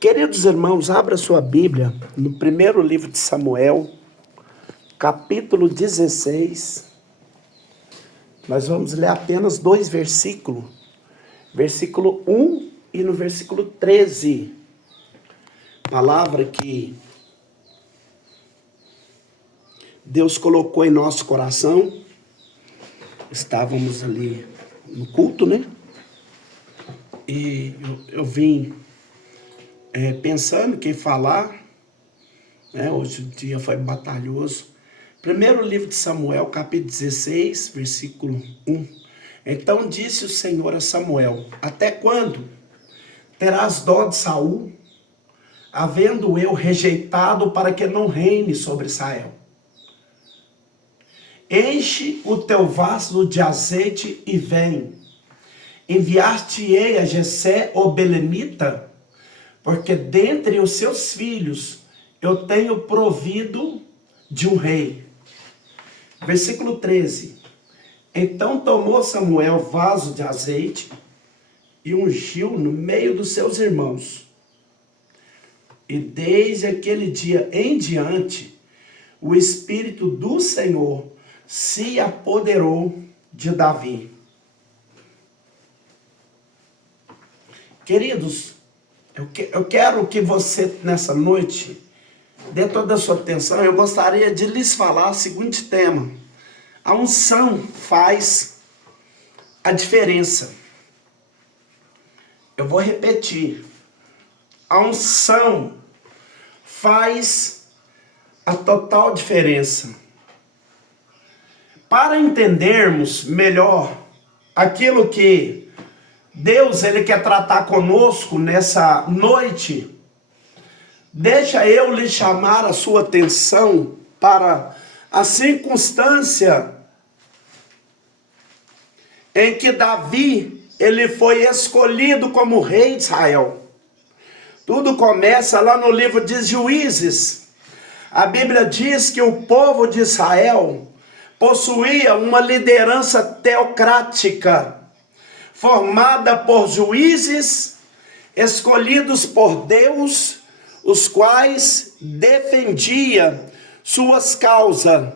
Queridos irmãos, abra sua Bíblia no primeiro livro de Samuel, capítulo 16. Nós vamos ler apenas 2 versículos, versículo 1 e no versículo 13. Palavra que Deus colocou em nosso coração. Estávamos ali no culto, né? E eu vim pensando em que falar, né? Hoje o dia foi batalhoso. Primeiro livro de Samuel, capítulo 16, versículo 1. Então disse o Senhor a Samuel: até quando terás dó de Saul, havendo eu rejeitado para que não reine sobre Israel? Enche o teu vaso de azeite e vem. Enviar-te-ei a Jessé o belemita, porque dentre os seus filhos eu tenho provido de um rei. Versículo 13. Então tomou Samuel vaso de azeite e ungiu no meio dos seus irmãos. E desde aquele dia em diante, o Espírito do Senhor se apoderou de Davi. Queridos, eu quero que você, nessa noite, dê toda a sua atenção. Eu gostaria de lhes falar o seguinte tema: a unção faz a diferença. Eu vou repetir. A unção faz a total diferença. Para entendermos melhor aquilo que Deus ele quer tratar conosco nessa noite, deixa eu lhe chamar a sua atenção para a circunstância em que Davi ele foi escolhido como rei de Israel. Tudo começa lá no livro de Juízes. A Bíblia diz que o povo de Israel possuía uma liderança teocrática, formada por juízes escolhidos por Deus, os quais defendiam suas causas.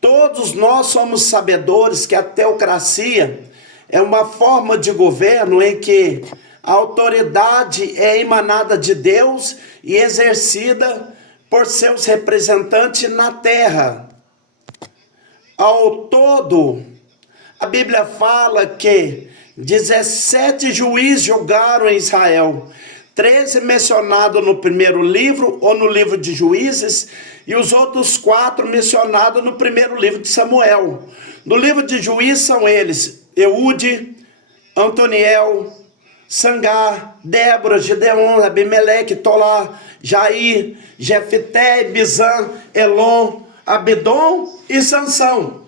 Todos nós somos sabedores que a teocracia é uma forma de governo em que a autoridade é emanada de Deus e exercida por seus representantes na terra. Ao todo, a Bíblia fala que 17 juízes julgaram em Israel, 13 mencionados no primeiro livro ou no livro de Juízes, e os outros 4 mencionados no primeiro livro de Samuel. No livro de Juízes são eles: Eude, Antoniel, Sangar, Débora, Gideon, Abimeleque, Tolá, Jair, Jefité, Bizã, Elon, Abidom e Sansão.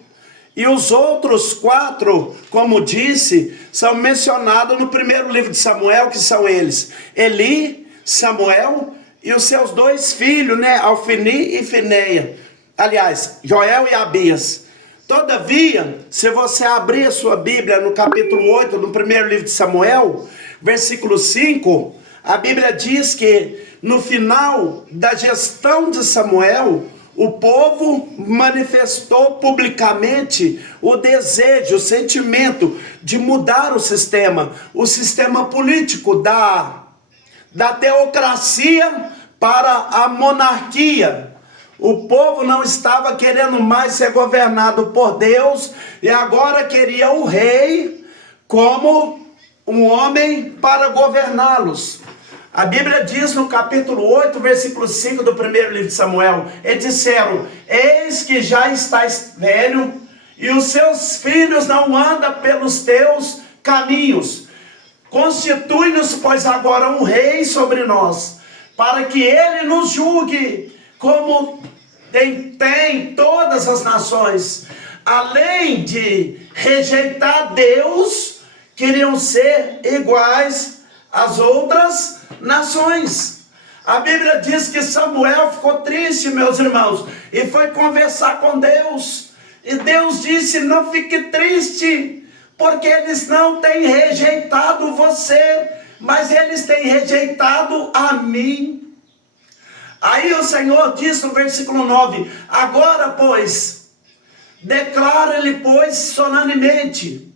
E os outros 4, como disse, são mencionados no primeiro livro de Samuel, que são eles: Eli, Samuel e os seus 2 filhos, né? Alfini e Fineia. Aliás, Joel e Abias. Todavia, se você abrir a sua Bíblia no capítulo 8, no primeiro livro de Samuel, versículo 5, a Bíblia diz que no final da gestão de Samuel, o povo manifestou publicamente o desejo, o sentimento de mudar o sistema político da teocracia para a monarquia. O povo não estava querendo mais ser governado por Deus e agora queria o rei como um homem para governá-los. A Bíblia diz no capítulo 8, versículo 5 do primeiro livro de Samuel: eles disseram: eis que já estás velho, e os seus filhos não andam pelos teus caminhos. Constitui-nos, pois, agora um rei sobre nós, para que ele nos julgue, como tem todas as nações. Além de rejeitar Deus, queriam ser iguais às outras nações. A Bíblia diz que Samuel ficou triste, meus irmãos, e foi conversar com Deus. E Deus disse: não fique triste, porque eles não têm rejeitado você mas eles têm rejeitado a mim. Aí o Senhor diz no versículo 9: agora, pois, declara-lhe, pois, solenemente,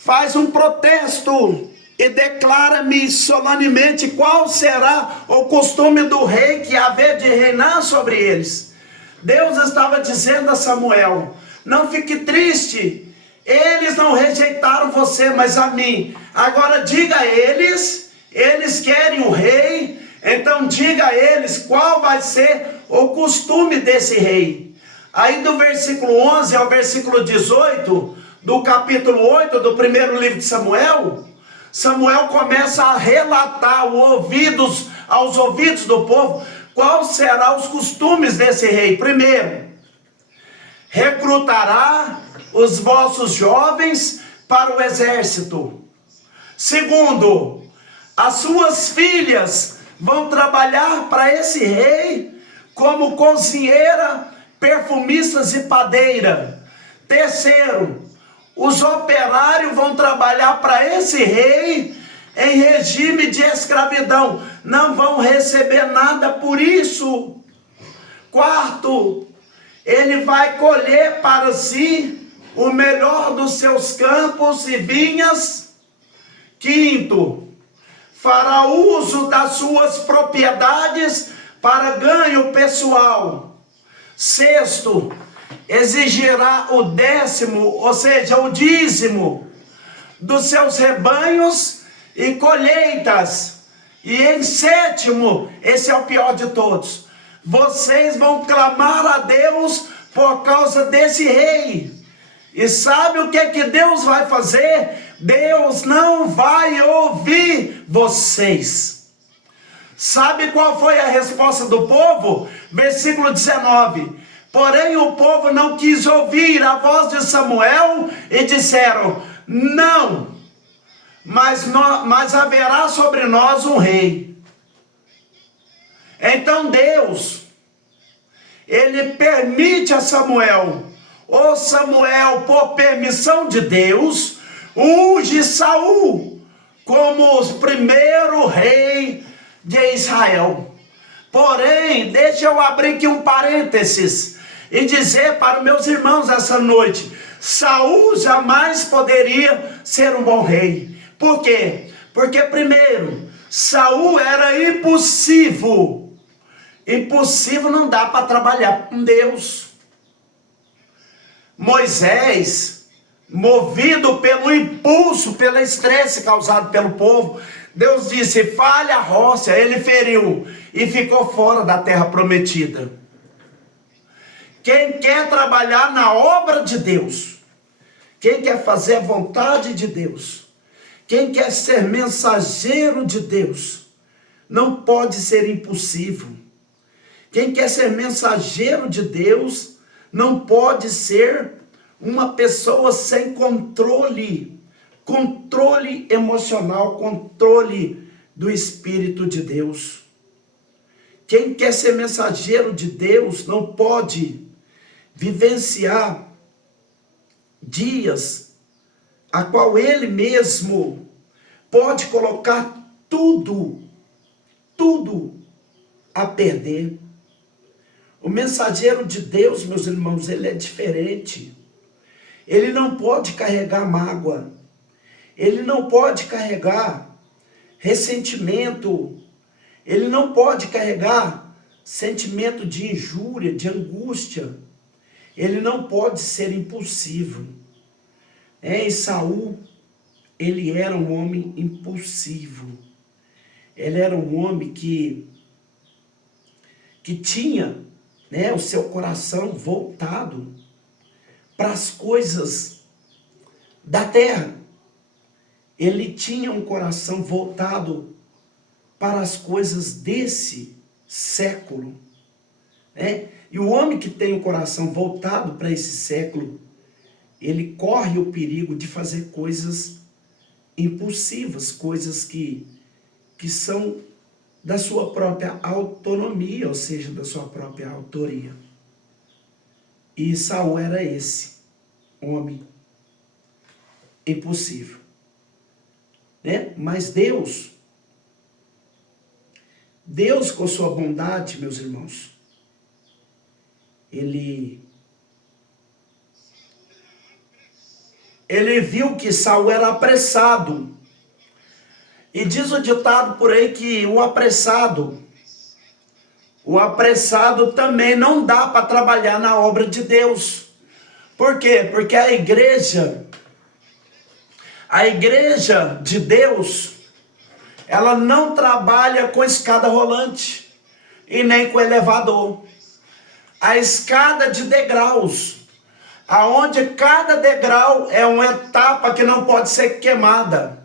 faz um protesto e declara-me solenemente qual será o costume do rei que haver de reinar sobre eles. Deus estava dizendo a Samuel: não fique triste, eles não rejeitaram você, mas a mim. Agora diga a eles, eles querem o rei, então diga a eles qual vai ser o costume desse rei. Aí do versículo 11 ao versículo 18, do capítulo 8 do primeiro livro de Samuel, Samuel começa a relatar aos ouvidos do povo qual serão os costumes desse rei. Primeiro, recrutará os vossos jovens para o exército. Segundo, as suas filhas vão trabalhar para esse rei como cozinheira, perfumistas e padeira. Terceiro, os operários vão trabalhar para esse rei em regime de escravidão. Não vão receber nada por isso. Quarto, ele vai colher para si o melhor dos seus campos e vinhas. Quinto, fará uso das suas propriedades para ganho pessoal. Sexto, exigirá o 10º, ou seja, o dízimo dos seus rebanhos e colheitas. E em sétimo, esse é o pior de todos, vocês vão clamar a Deus por causa desse rei. E sabe o que Deus vai fazer? Deus não vai ouvir vocês. Sabe qual foi a resposta do povo? Versículo 19. Porém o povo não quis ouvir a voz de Samuel e disseram: não, mas haverá sobre nós um rei. Então Deus, ele permite a Samuel, por permissão de Deus, unge Saul como o primeiro rei de Israel. Porém, deixa eu abrir aqui um parênteses e dizer para os meus irmãos essa noite: Saul jamais poderia ser um bom rei. Por quê? Porque primeiro, Saul era impulsivo. Impulsivo não dá para trabalhar com Deus. Moisés, movido pelo impulso, pelo estresse causado pelo povo, Deus disse: fale a roça. Ele feriu e ficou fora da terra prometida. Quem quer trabalhar na obra de Deus, quem quer fazer a vontade de Deus, quem quer ser mensageiro de Deus, não pode ser impulsivo. Quem quer ser mensageiro de Deus não pode ser uma pessoa sem controle emocional, controle do Espírito de Deus. Quem quer ser mensageiro de Deus não pode vivenciar dias a qual ele mesmo pode colocar tudo a perder. O mensageiro de Deus, meus irmãos, ele é diferente. Ele não pode carregar mágoa. Ele não pode carregar ressentimento. Ele não pode carregar sentimento de injúria, de angústia. Ele não pode ser impulsivo. E Saul, ele era um homem impulsivo. Ele era um homem que tinha, o seu coração voltado para as coisas da terra. Ele tinha um coração voltado para as coisas desse século. E o homem que tem o coração voltado para esse século, ele corre o perigo de fazer coisas impulsivas, coisas que são da sua própria autonomia, ou seja, da sua própria autoria. E Saul era esse homem impulsivo. né? Mas Deus com sua bondade, meus irmãos, Ele viu que Saul era apressado. E diz o ditado por aí que o apressado também não dá para trabalhar na obra de Deus. Por quê? Porque a igreja de Deus, ela não trabalha com escada rolante e nem com elevador. A escada de degraus, aonde cada degrau é uma etapa que não pode ser queimada.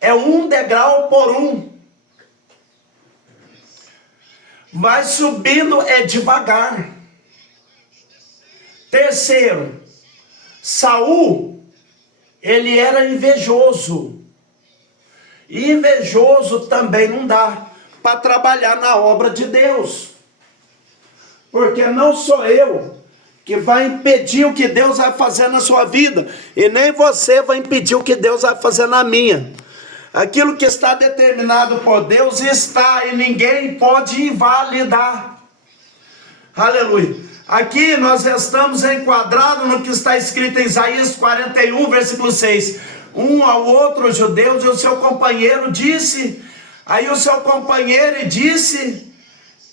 É um degrau por um. Vai subindo devagar. Terceiro, Saul, ele era invejoso. E invejoso também não dá para trabalhar na obra de Deus. Porque não sou eu que vai impedir o que Deus vai fazer na sua vida, e nem você vai impedir o que Deus vai fazer na minha. Aquilo que está determinado por Deus está, e ninguém pode invalidar. Aleluia. Aqui nós estamos enquadrados no que está escrito em Isaías 41, versículo 6. Um ao outro, judeus, e o seu companheiro disse, aí o seu companheiro disse,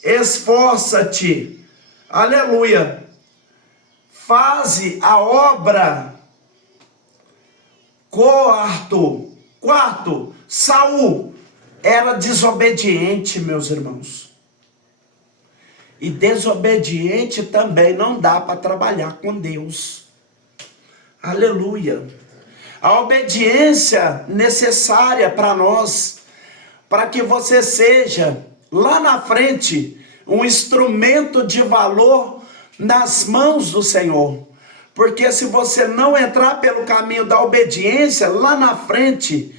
esforça-te, aleluia, faze a obra. Quarto, Saul era desobediente, meus irmãos. E desobediente também não dá para trabalhar com Deus. Aleluia. A obediência necessária para nós, para que você seja, lá na frente, um instrumento de valor nas mãos do Senhor. Porque se você não entrar pelo caminho da obediência, lá na frente,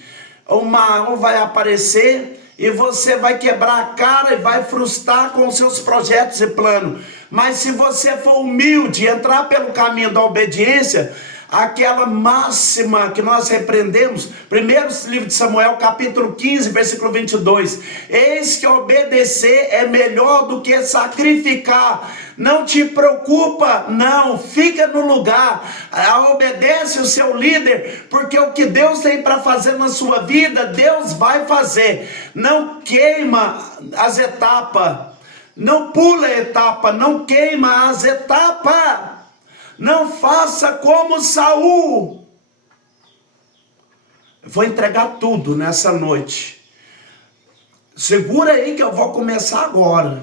o mal vai aparecer e você vai quebrar a cara e vai frustrar com os seus projetos e planos. Mas se você for humilde e entrar pelo caminho da obediência, aquela máxima que nós repreendemos, primeiro livro de Samuel, capítulo 15, versículo 22, eis que obedecer é melhor do que sacrificar. Não te preocupa, não, fica no lugar, obedece o seu líder, porque o que Deus tem para fazer na sua vida, Deus vai fazer. Não queima as etapas, não pula a etapa, não queima as etapas. Não faça como Saul. Vou entregar tudo nessa noite. Segura aí que eu vou começar agora.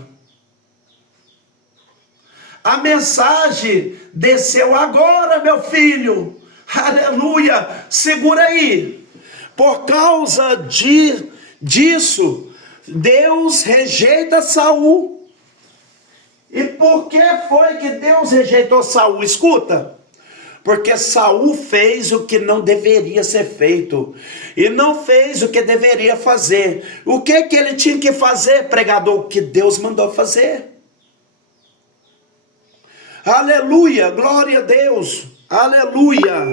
A mensagem desceu agora, meu filho. Aleluia. Segura aí. Por causa disso, Deus rejeita Saul. E por que foi que Deus rejeitou Saul? Escuta, porque Saul fez o que não deveria ser feito, e não fez o que deveria fazer. O que ele tinha que fazer, pregador? O que Deus mandou fazer. Aleluia, glória a Deus, aleluia,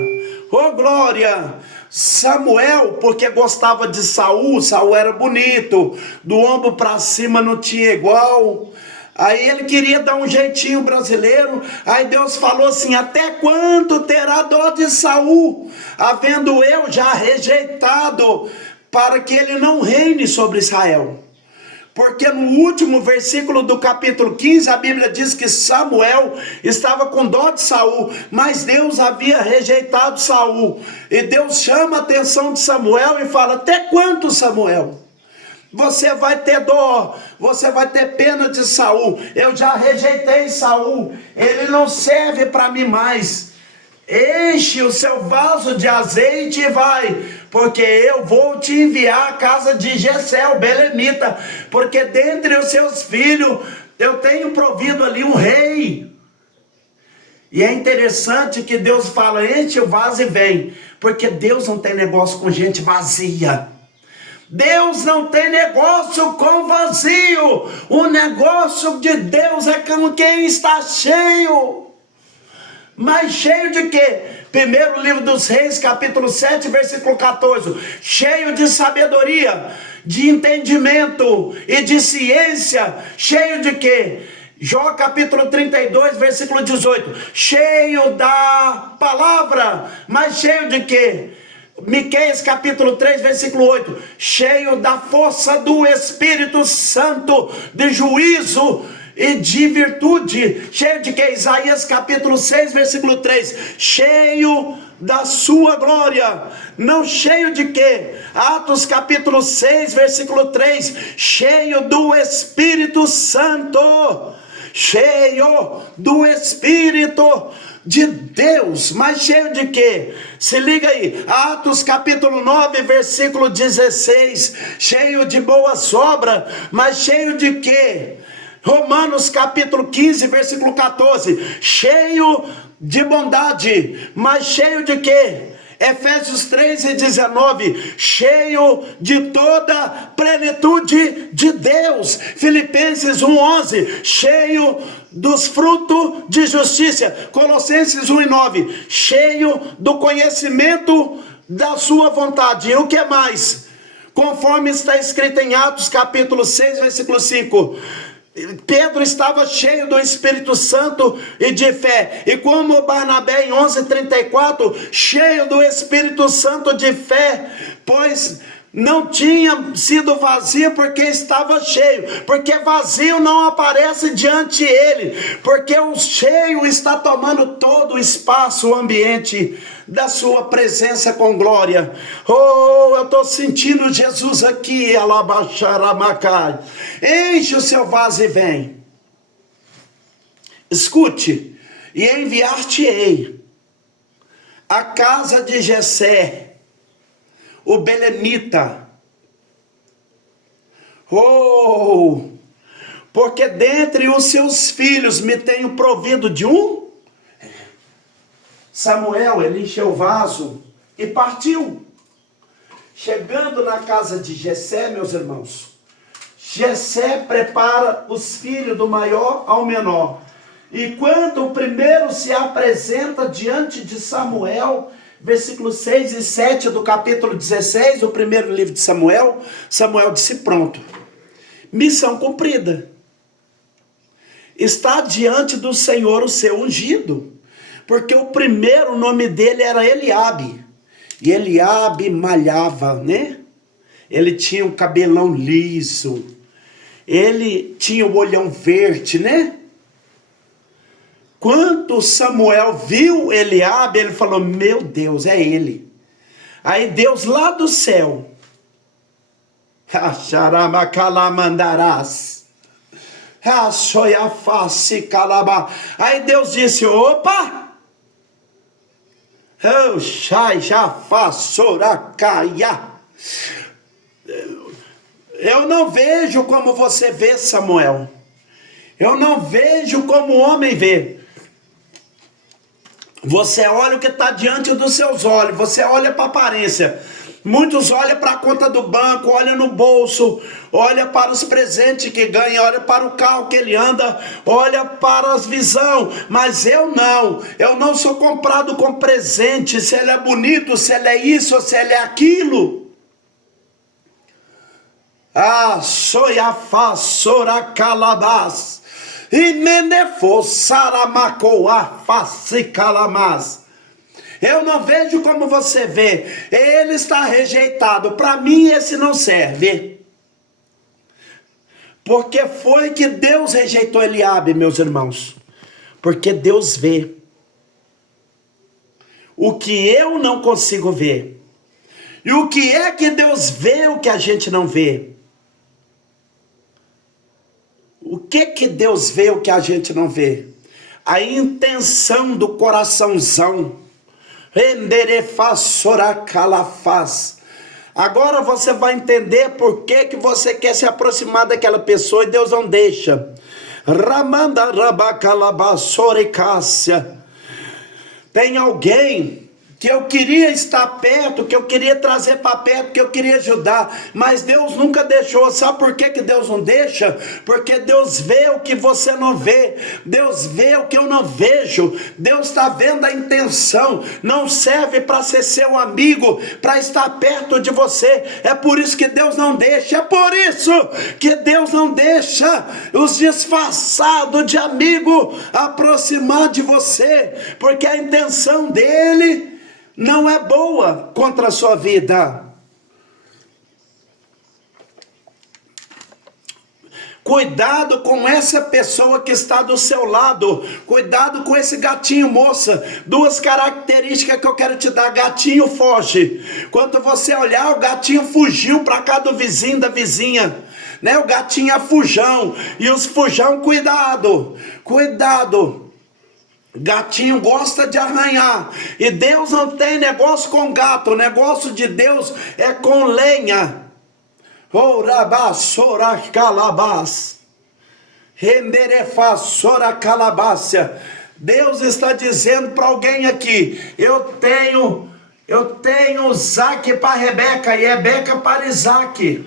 oh glória. Samuel, porque gostava de Saul, Saul era bonito, do ombro para cima não tinha igual. Aí ele queria dar um jeitinho brasileiro. Aí Deus falou assim: até quando terá dó de Saul, havendo eu já rejeitado, para que ele não reine sobre Israel? Porque no último versículo do capítulo 15, a Bíblia diz que Samuel estava com dó de Saul, mas Deus havia rejeitado Saul. E Deus chama a atenção de Samuel e fala: até quanto, Samuel? Você vai ter dó, você vai ter pena de Saul. Eu já rejeitei Saul, ele não serve para mim mais. Enche o seu vaso de azeite e vai, porque eu vou te enviar à casa de Jessé, o belemita, porque dentre os seus filhos eu tenho provido ali um rei. E é interessante que Deus fala: enche o vaso e vem, porque Deus não tem negócio com gente vazia. Deus não tem negócio com vazio. O negócio de Deus é com quem está cheio. Mas cheio de quê? Primeiro livro dos Reis, capítulo 7, versículo 14. Cheio de sabedoria, de entendimento e de ciência. Cheio de quê? Jó capítulo 32, versículo 18. Cheio da palavra, mas cheio de quê? Miqueias capítulo 3, versículo 8. Cheio da força do Espírito Santo, de juízo e de virtude. Cheio de que? Isaías capítulo 6, versículo 3. Cheio da sua glória. Não cheio de que? Atos capítulo 6, versículo 3. Cheio do Espírito Santo. Cheio do Espírito de Deus. Mas cheio de quê? Se liga aí, Atos capítulo 9, versículo 16. Cheio de boas obras, mas cheio de quê? Romanos capítulo 15, versículo 14. Cheio de bondade, mas cheio de quê? Efésios 3 e 19, cheio de toda plenitude de Deus. Filipenses 1:11, cheio dos frutos de justiça. Colossenses 1 e 9, cheio do conhecimento da sua vontade. E o que mais? Conforme está escrito em Atos capítulo 6, versículo 5, Pedro estava cheio do Espírito Santo e de fé, e como Barnabé em 11:34, cheio do Espírito Santo de fé, pois não tinha sido vazio porque estava cheio, porque vazio não aparece diante ele, porque o cheio está tomando todo o espaço, o ambiente da sua presença com glória. Oh, eu estou sentindo Jesus aqui, alabaxaramacai. Enche o seu vaso e vem. Escute, e enviar-te-ei a casa de Jessé, o belemita. Oh, porque dentre os seus filhos me tenho provido de um. Samuel, ele encheu o vaso e partiu. Chegando na casa de Jessé, meus irmãos, Jessé prepara os filhos do maior ao menor. E quando o primeiro se apresenta diante de Samuel, versículos 6 e 7 do capítulo 16, o primeiro livro de Samuel, Samuel disse: pronto, missão cumprida. Está diante do Senhor o seu ungido. Porque o primeiro nome dele era Eliabe. E Eliabe malhava, né? Ele tinha um cabelão liso. Ele tinha o olhão verde, né? Quando Samuel viu Eliabe, ele falou: meu Deus, é ele. Aí Deus lá do céu, aí Deus disse: opa! Eu não vejo como você vê, Samuel. Eu não vejo como o homem vê. Você olha o que está diante dos seus olhos. Você olha para a aparência. Muitos olham para a conta do banco, olham no bolso, olham para os presentes que ganha, olham para o carro que ele anda, olham para as visões, mas eu não sou comprado com presente, se ele é bonito, se ele é isso, se ele é aquilo. Soiafasora calabás, e mendefossaramacoa face calamás. Eu não vejo como você vê. Ele está rejeitado. Para mim esse não serve. Porque foi que Deus rejeitou Eliabe, meus irmãos. Porque Deus vê o que eu não consigo ver. E o que é que Deus vê o que a gente não vê? O que Deus vê o que a gente não vê? A intenção do coraçãozão. Agora você vai entender por que você quer se aproximar daquela pessoa e Deus não deixa. Tem alguém que eu queria estar perto, que eu queria trazer para perto, que eu queria ajudar, mas Deus nunca deixou. Sabe por que Deus não deixa? Porque Deus vê o que você não vê, Deus vê o que eu não vejo, Deus está vendo a intenção. Não serve para ser seu amigo, para estar perto de você. É por isso que Deus não deixa, é por isso que Deus não deixa os disfarçados de amigo aproximar de você, porque a intenção dele não é boa contra a sua vida. Cuidado com essa pessoa que está do seu lado. Cuidado com esse gatinho, moça. Duas características que eu quero te dar. Gatinho foge. Quando você olhar, o gatinho fugiu para cá do vizinho, da vizinha, né? O gatinho é fujão. E os fujão, cuidado. Cuidado. Gatinho gosta de arranhar. E Deus não tem negócio com gato. O negócio de Deus é com lenha. Orabassora calabás. Renderefassora calabácia. Deus está dizendo para alguém aqui: eu tenho Isaac para Rebeca e Rebeca para Isaac.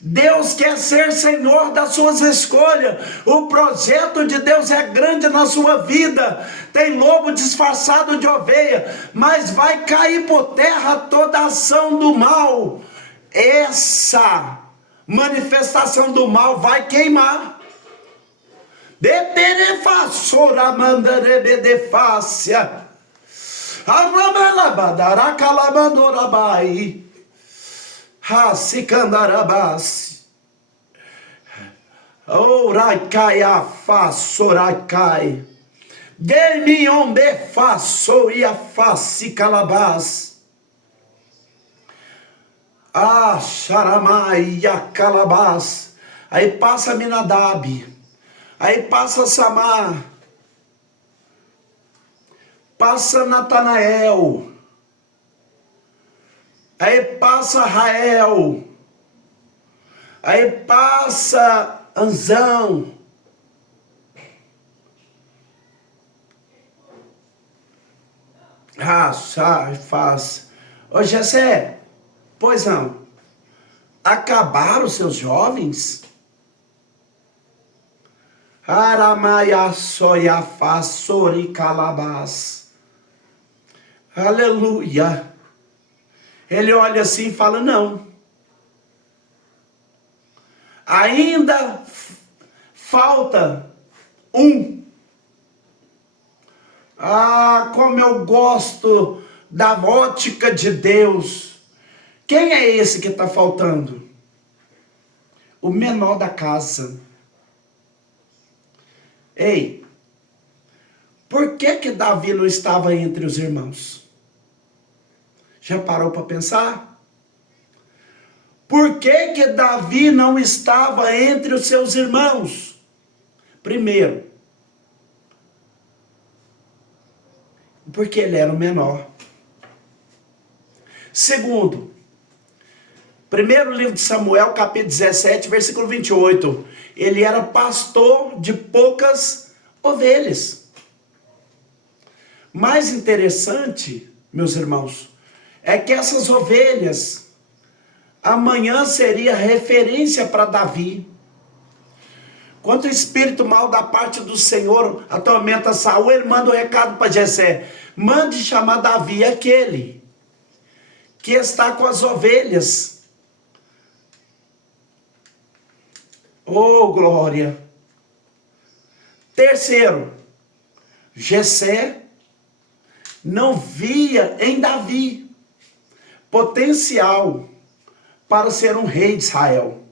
Deus quer ser Senhor das suas escolhas. O projeto de Deus é grande na sua vida. Tem lobo disfarçado de ovelha, mas vai cair por terra toda a ação do mal. Essa manifestação do mal vai queimar. Deperefassora mandarebedefácia. Aramalabadaracalamandораbai. Sicandarabás. Oracai afassoracai. Demion befasso e afasicalabás. Xaramai calabás. Aí passa Minadab. Aí passa Samar. Passa Natanael. Aí passa Rael, aí passa Anzão, faz. Ô Jessé, pois não, acabaram os seus jovens? Aramaia soia fassori calabás. Aleluia. Ele olha assim e fala: não, ainda falta um. Como eu gosto da ótica de Deus. Quem é esse que está faltando? O menor da casa. Ei, por que Davi não estava entre os irmãos? Já parou para pensar? Por que Davi não estava entre os seus irmãos? Primeiro, porque ele era o menor. Segundo, primeiro livro de Samuel, capítulo 17, versículo 28. Ele era pastor de poucas ovelhas. Mais interessante, meus irmãos, é que essas ovelhas amanhã seria referência para Davi. Quando o espírito mal da parte do Senhor atormenta Saul, ele manda um recado para Jessé: mande chamar Davi, aquele que está com as ovelhas. Oh, glória! Terceiro, Jessé não via em Davi potencial para ser um rei de Israel.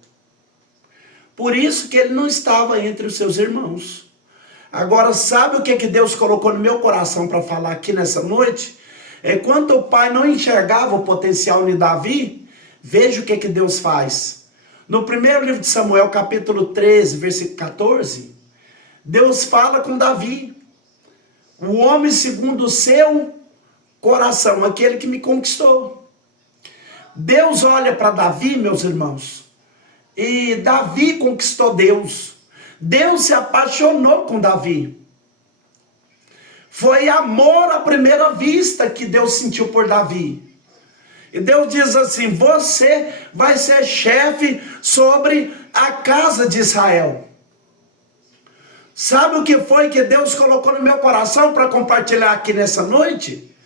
Por isso que ele não estava entre os seus irmãos. Agora, sabe o que Deus colocou no meu coração para falar aqui nessa noite? Enquanto o pai não enxergava o potencial em Davi, veja o que Deus faz. No primeiro livro de Samuel, capítulo 13, versículo 14, Deus fala com Davi: o homem segundo o seu coração, aquele que me conquistou. Deus olha para Davi, meus irmãos, e Davi conquistou Deus. Deus se apaixonou com Davi. Foi amor à primeira vista que Deus sentiu por Davi. E Deus diz assim: você vai ser chefe sobre a casa de Israel. Sabe o que foi que Deus colocou no meu coração para compartilhar aqui nessa noite?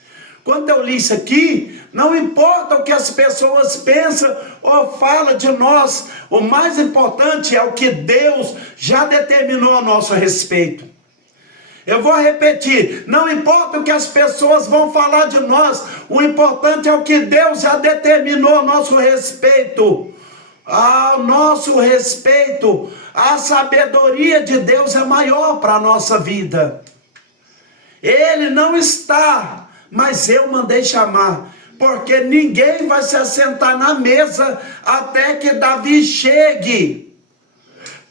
Quando eu li isso aqui, não importa o que as pessoas pensam ou falam de nós, o mais importante é o que Deus já determinou a nosso respeito. Eu vou repetir, não importa o que as pessoas vão falar de nós, o importante é o que Deus já determinou a nosso respeito. Ao nosso respeito, a sabedoria de Deus é maior para a nossa vida. Ele não está, mas eu mandei chamar, porque ninguém vai se assentar na mesa até que Davi chegue.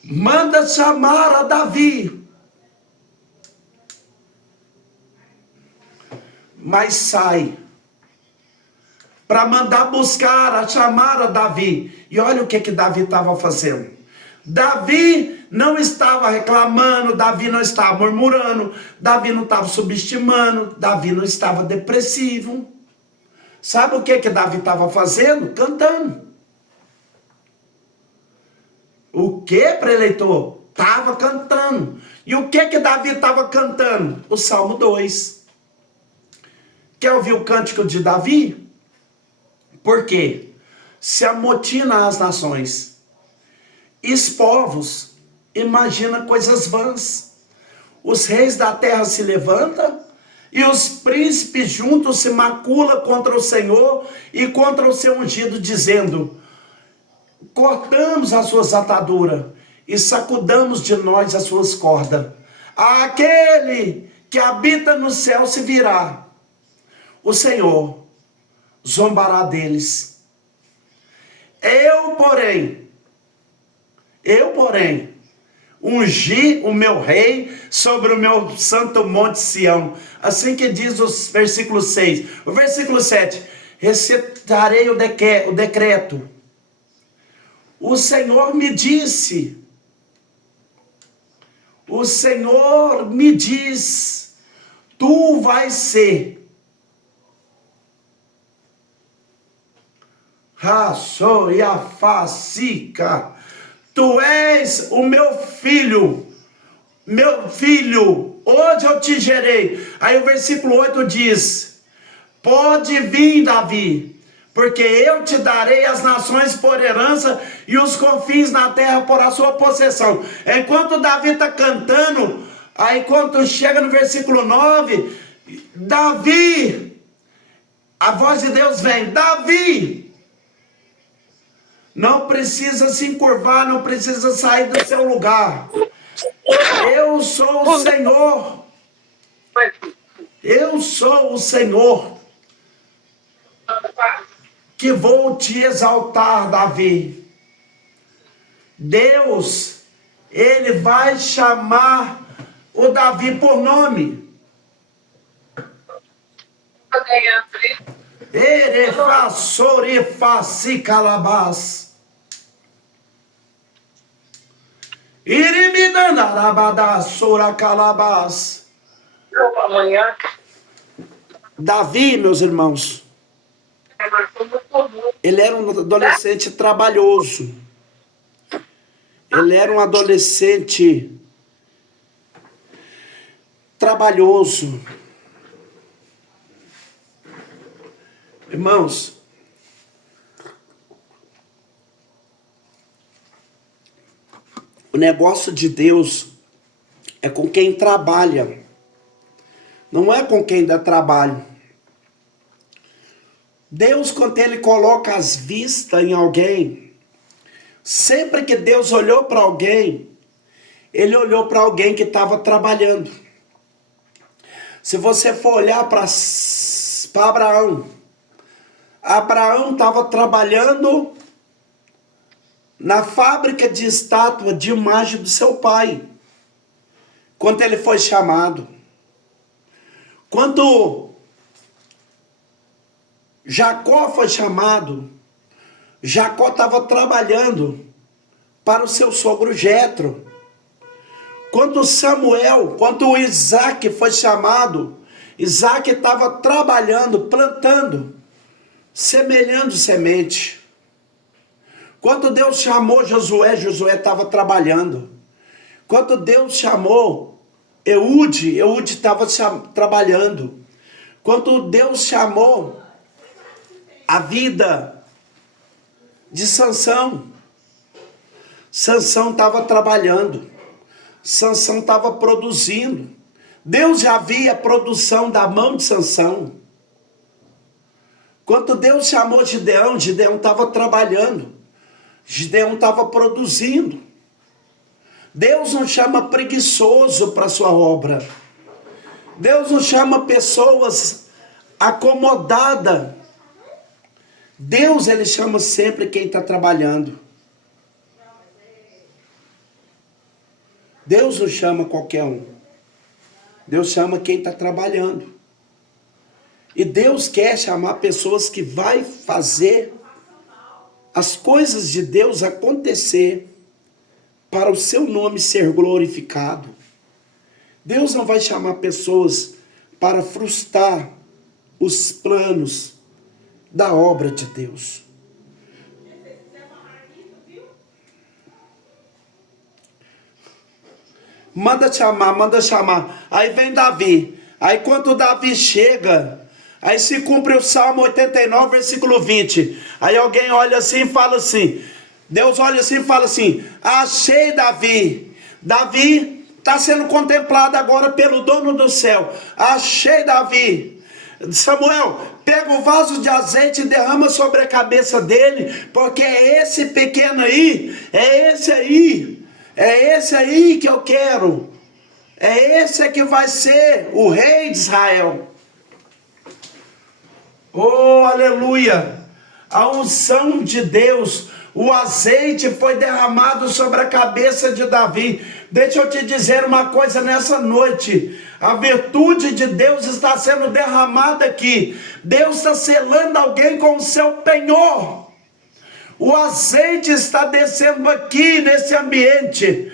Manda chamar a Davi. Mas sai para mandar buscar, a chamar a Davi. E olha o que Davi estava fazendo. Davi não estava reclamando, Davi não estava murmurando, Davi não estava subestimando, Davi não estava depressivo. Sabe o que Davi estava fazendo? Cantando. O que, preleitor? Estava cantando. E o que Davi estava cantando? O Salmo 2. Quer ouvir o cântico de Davi? Por quê? Se amotina as nações, e os povos imagina coisas vãs. Os reis da terra se levantam, e os príncipes juntos se maculam contra o Senhor e contra o seu ungido, dizendo: cortamos as suas ataduras e sacudamos de nós as suas cordas. Aquele que habita no céu se virá. O Senhor zombará deles. Eu, porém, ungi o meu rei sobre o meu santo monte Sião. Assim que diz o versículo 6. O versículo 7. Recitarei o decreto. O Senhor me disse. O Senhor me diz. Tu vais ser. Tu és o meu filho, hoje eu te gerei. Aí o versículo 8 diz: pode vir, Davi, porque eu te darei as nações por herança e os confins na terra por a sua possessão. Enquanto Davi está cantando, aí quando chega no versículo 9, Davi, a voz de Deus vem: Davi, não precisa se encurvar, não precisa sair do seu lugar. Eu sou o Senhor. Eu sou o Senhor que vou te exaltar, Davi. Deus, ele vai chamar o Davi por nome. Erefaçorifaci calabás. Irimidanarabada sora calabás. Davi, meus irmãos, ele era um adolescente trabalhoso. Ele era um adolescente trabalhoso. Irmãos, o negócio de Deus é com quem trabalha, não é com quem dá trabalho. Deus, quando ele coloca as vistas em alguém, sempre que Deus olhou para alguém, ele olhou para alguém que estava trabalhando. Se você for olhar para Abraão estava trabalhando na fábrica de estátua de imagem do seu pai, quando ele foi chamado. Quando Jacó foi chamado, Jacó estava trabalhando para o seu sogro Jetro. Quando o Isaac foi chamado, Isaac estava trabalhando, plantando, semelhando semente. Quando Deus chamou Josué, Josué estava trabalhando. Quando Deus chamou Eude estava trabalhando. Quando Deus chamou a vida de Sansão, Sansão estava trabalhando. Sansão estava produzindo. Deus já via a produção da mão de Sansão. Quando Deus chamou Gideão, Gideão estava trabalhando. Gideão estava produzindo. Deus não chama preguiçoso para a sua obra. Deus não chama pessoas acomodadas. Deus, ele chama sempre quem está trabalhando. Deus não chama qualquer um. Deus chama quem está trabalhando. E Deus quer chamar pessoas que vai fazer as coisas de Deus acontecer para o seu nome ser glorificado. Deus não vai chamar pessoas para frustrar os planos da obra de Deus. Manda chamar. Aí vem Davi. Aí quando Davi chega, aí se cumpre o Salmo 89, versículo 20. Aí alguém olha assim e fala assim, Deus olha assim e fala assim, achei Davi. Davi está sendo contemplado agora pelo dono do céu. Achei Davi. Samuel, pega o vaso de azeite e derrama sobre a cabeça dele, porque é esse pequeno aí, é esse aí que eu quero. É esse que vai ser o rei de Israel. Oh, aleluia! A unção de Deus, o azeite foi derramado sobre a cabeça de Davi. Deixa eu te dizer uma coisa nessa noite. A virtude de Deus está sendo derramada aqui. Deus está selando alguém com o seu penhor. O azeite está descendo aqui nesse ambiente.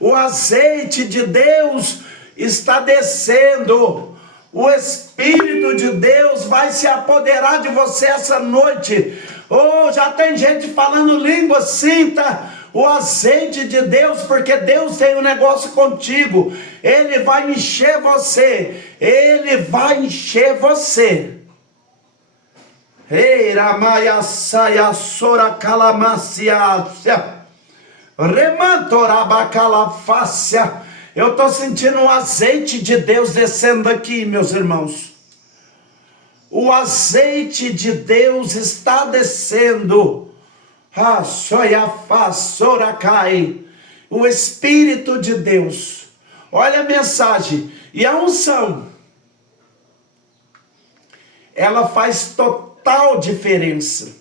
O azeite de Deus está descendo. O Espírito de Deus vai se apoderar de você essa noite. Oh, já tem gente falando língua, sinta o azeite de Deus, porque Deus tem um negócio contigo. Ele vai encher você. Ele vai encher você. Eiramaia saia sora calamacia. Remantorabacalafácia. Eu estou sentindo o azeite de Deus descendo aqui, meus irmãos. O azeite de Deus está descendo. O Espírito de Deus. Olha a mensagem. E a unção, ela faz total diferença.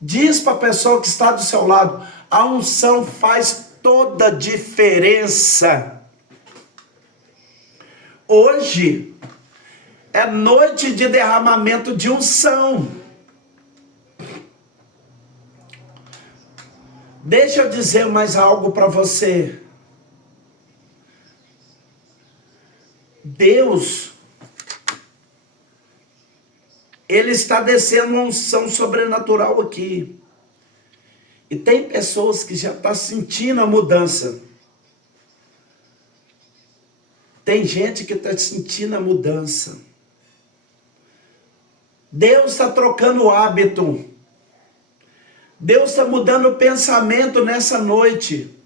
Diz para a pessoa que está do seu lado, a unção faz toda a diferença. Hoje é noite de derramamento de unção. Deixa eu dizer mais algo para você. Deus, Ele está descendo uma unção sobrenatural aqui. E tem pessoas que já estão sentindo a mudança. Tem gente que está sentindo a mudança. Deus está trocando o hábito. Deus está mudando o pensamento nessa noite.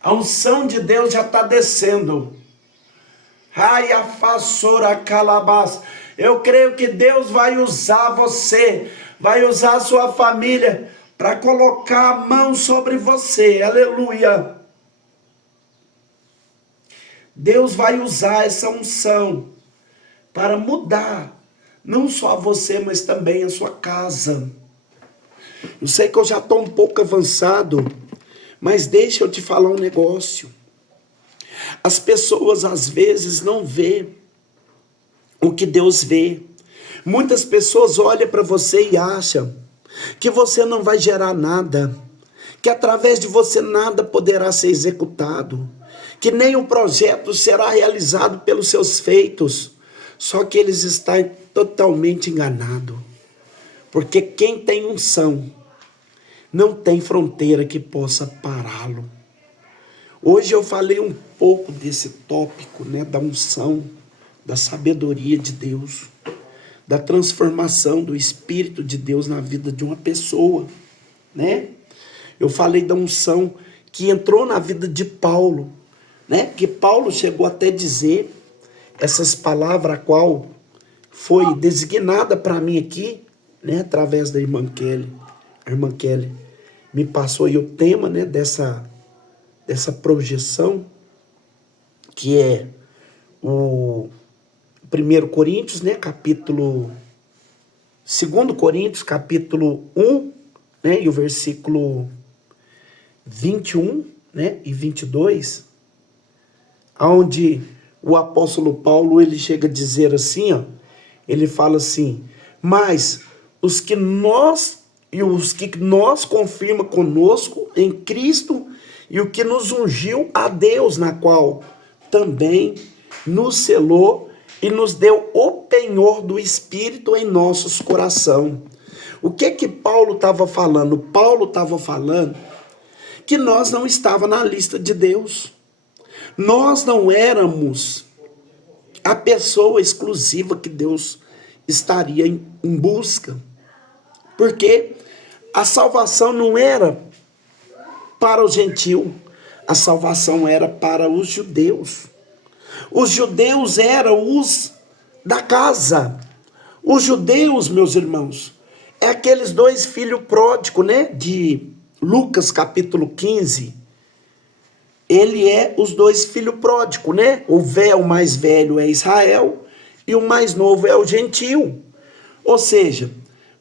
A unção de Deus já está descendo. Eu creio que Deus vai usar você, vai usar a sua família para colocar a mão sobre você. Aleluia. Deus vai usar essa unção para mudar não só você, mas também a sua casa. Eu sei que eu já estou um pouco avançado, mas deixa eu te falar um negócio. As pessoas às vezes não vê o que Deus vê. Muitas pessoas olham para você e acham que você não vai gerar nada, que através de você nada poderá ser executado, que nem o projeto será realizado pelos seus feitos. Só que eles estão totalmente enganados, porque quem tem unção não tem fronteira que possa pará-lo. Hoje eu falei um pouco desse tópico, né, da unção, da sabedoria de Deus, da transformação do Espírito de Deus na vida de uma pessoa, né? Eu falei da unção que entrou na vida de Paulo, né? Que Paulo chegou até dizer essas palavras, a qual foi designada para mim aqui, né? Através da irmã Kelly. A irmã Kelly me passou aí o tema, né? Dessa projeção, que é o 1 Coríntios, né? Capítulo 2 Coríntios, capítulo 1, né? E o versículo 21, né? E 22, onde o apóstolo Paulo, ele chega a dizer assim, ó, ele fala assim: mas os que nós confirma conosco em Cristo, e o que nos ungiu a Deus, na qual também nos selou e nos deu o penhor do Espírito em nossos corações. O que Paulo estava falando? Paulo estava falando que nós não estávamos na lista de Deus. Nós não éramos a pessoa exclusiva que Deus estaria em busca. Porque a salvação não era para o gentil, a salvação era para os judeus. Os judeus eram os da casa. Os judeus, meus irmãos, é aqueles dois filhos pródigos, né? De Lucas capítulo 15. Ele é os dois filhos pródigos, né? O mais velho é Israel e o mais novo é o gentil. Ou seja,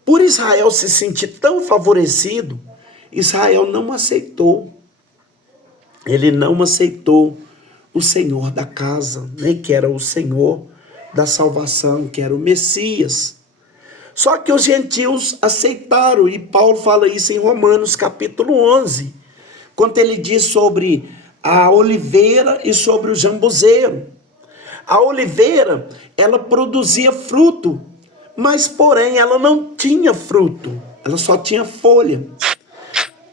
por Israel se sentir tão favorecido, Israel não aceitou. Ele não aceitou o Senhor da casa, né? Que era o Senhor da salvação, que era o Messias. Só que os gentios aceitaram, e Paulo fala isso em Romanos capítulo 11, quando ele diz sobre a oliveira e sobre o jambuzeiro. A oliveira, ela produzia fruto, mas porém ela não tinha fruto, ela só tinha folha.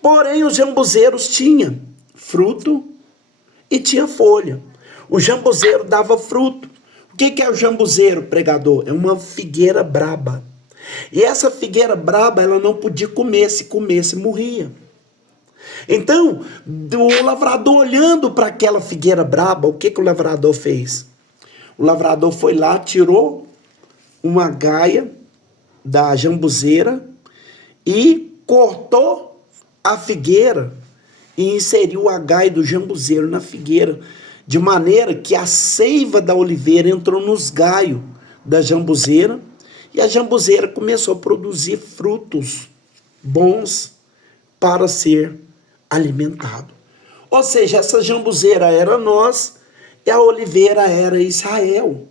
Porém os jambuzeiros tinham fruto e tinha folha. O jambuzeiro dava fruto. O que é o jambuzeiro, pregador? É uma figueira braba. E essa figueira braba, ela não podia comer, se comesse morria. Então, o lavrador olhando para aquela figueira braba, o que o lavrador fez? O lavrador foi lá, tirou uma gaia da jambuzeira e cortou a figueira e inseriu a gaia do jambuzeiro na figueira, de maneira que a seiva da oliveira entrou nos galhos da jambuzeira, e a jambuzeira começou a produzir frutos bons para ser alimentado. Ou seja, essa jambuzeira era nós e a oliveira era Israel.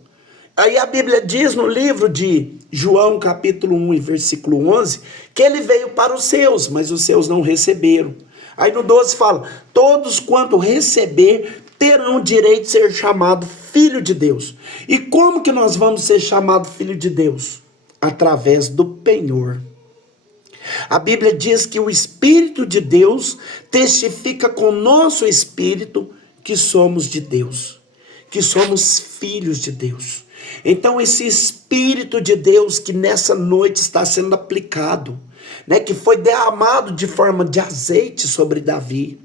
Aí a Bíblia diz no livro de João, capítulo 1 e versículo 11, que ele veio para os seus, mas os seus não receberam. Aí no 12 fala: todos quanto receber terão direito de ser chamado filho de Deus. E como que nós vamos ser chamado filho de Deus? Através do penhor. A Bíblia diz que o Espírito de Deus testifica com o nosso espírito que somos de Deus, que somos filhos de Deus. Então esse Espírito de Deus que nessa noite está sendo aplicado, né, que foi derramado de forma de azeite sobre Davi,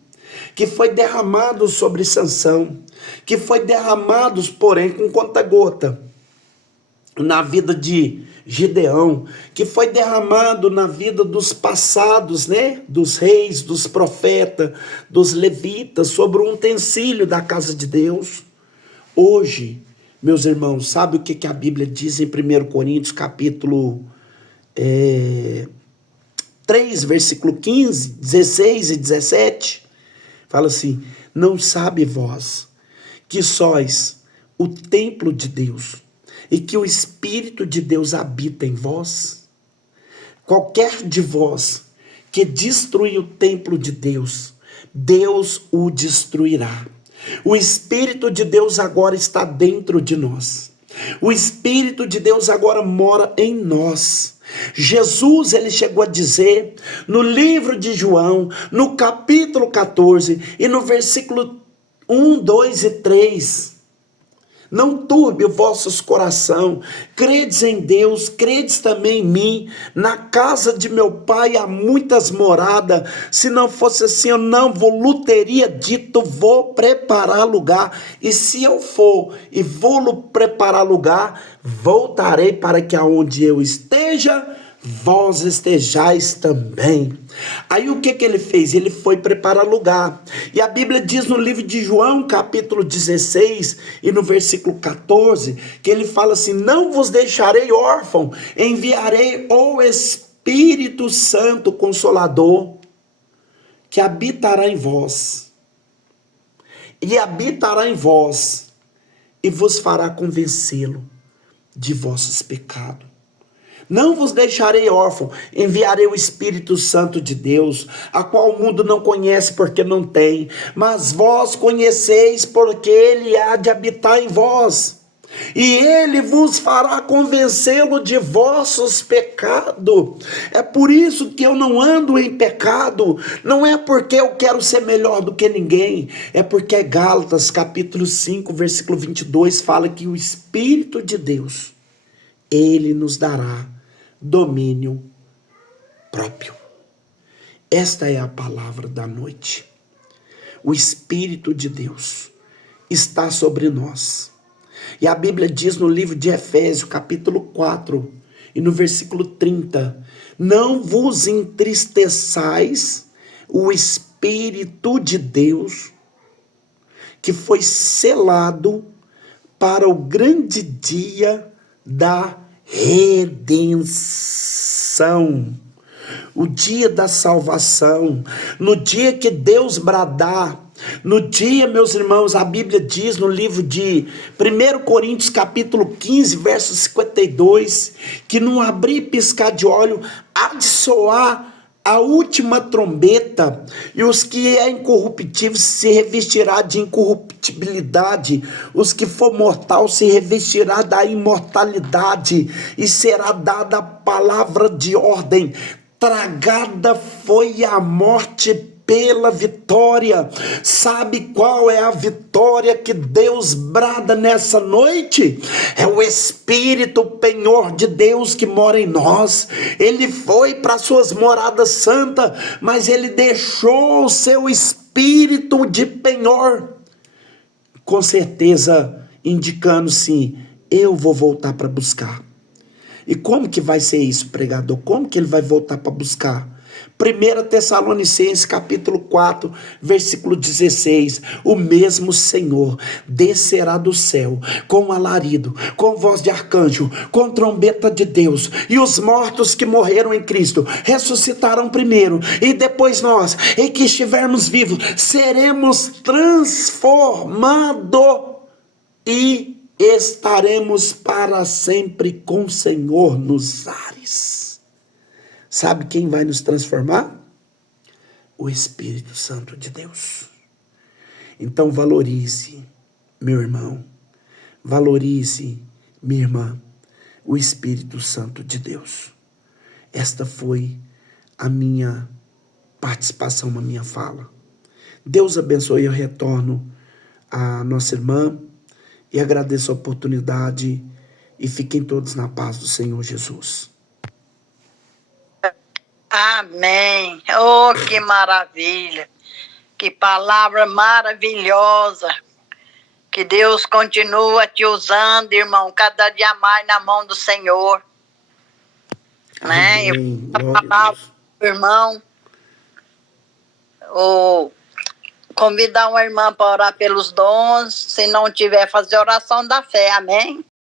que foi derramado sobre Sansão, que foi derramado, porém, com conta-gota na vida de Gideão, que foi derramado na vida dos passados, né? Dos reis, dos profetas, dos levitas, sobre um utensílio da casa de Deus. Hoje, meus irmãos, sabe o que a Bíblia diz em 1 Coríntios, capítulo 3, versículo 15, 16 e 17? Fala assim: não sabe vós que sois o templo de Deus, e que o Espírito de Deus habita em vós, qualquer de vós que destruir o templo de Deus, Deus o destruirá. O Espírito de Deus agora está dentro de nós. O Espírito de Deus agora mora em nós. Jesus, ele chegou a dizer no livro de João, no capítulo 14 e no versículo 1, 2 e 3: não turbe os vossos coração, credes em Deus, credes também em mim. Na casa de meu pai há muitas moradas, se não fosse assim eu não vou teria dito, vou preparar lugar, e se eu for e vou preparar lugar, voltarei para que aonde eu esteja, vós estejais também. Aí o que ele fez? Ele foi preparar lugar. E a Bíblia diz no livro de João, capítulo 16, e no versículo 14, que ele fala assim: não vos deixarei órfão, enviarei o Espírito Santo Consolador, que habitará em vós. E habitará em vós, e vos fará convencê-lo de vossos pecados. Não vos deixarei órfão, enviarei o Espírito Santo de Deus, a qual o mundo não conhece porque não tem, mas vós conheceis porque ele há de habitar em vós. E ele vos fará convencê-lo de vossos pecados. É por isso que eu não ando em pecado. Não é porque eu quero ser melhor do que ninguém. É porque Gálatas capítulo 5, versículo 22 fala que o Espírito de Deus, ele nos dará domínio próprio. Esta é a palavra da noite. O Espírito de Deus está sobre nós. E a Bíblia diz no livro de Efésios, capítulo 4, e no versículo 30, não vos entristeçais o Espírito de Deus, que foi selado para o grande dia da redenção, o dia da salvação, no dia que Deus bradar, no dia, meus irmãos, a Bíblia diz no livro de 1 Coríntios capítulo 15, verso 52, que num abrir e piscar de olho há de soar a última trombeta, e os que é incorruptível se revestirá de incorruptibilidade, os que for mortal se revestirá da imortalidade, e será dada a palavra de ordem. Tragada foi a morte pela vitória. Sabe qual é a vitória que Deus brada nessa noite? É o Espírito penhor de Deus que mora em nós. Ele foi para suas moradas santas, mas ele deixou o seu Espírito de penhor, com certeza indicando sim, eu vou voltar para buscar. E como que vai ser isso, pregador? Como que ele vai voltar para buscar? 1 Tessalonicenses capítulo 4, versículo 16, o mesmo Senhor descerá do céu com alarido, com voz de arcanjo, com trombeta de Deus, e os mortos que morreram em Cristo ressuscitarão primeiro, e depois nós, e que estivermos vivos, seremos transformados e estaremos para sempre com o Senhor nos ares. Sabe quem vai nos transformar? O Espírito Santo de Deus. Então valorize, meu irmão, valorize, minha irmã, o Espírito Santo de Deus. Esta foi a minha participação, a minha fala. Deus abençoe. Eu retorno a nossa irmã e agradeço a oportunidade, e fiquem todos na paz do Senhor Jesus. Amém. Oh, que maravilha. Que palavra maravilhosa. Que Deus continua te usando, irmão, cada dia mais na mão do Senhor. Amém. Né? Irmão, convidar uma irmã para orar pelos dons, se não tiver, fazer oração da fé, amém?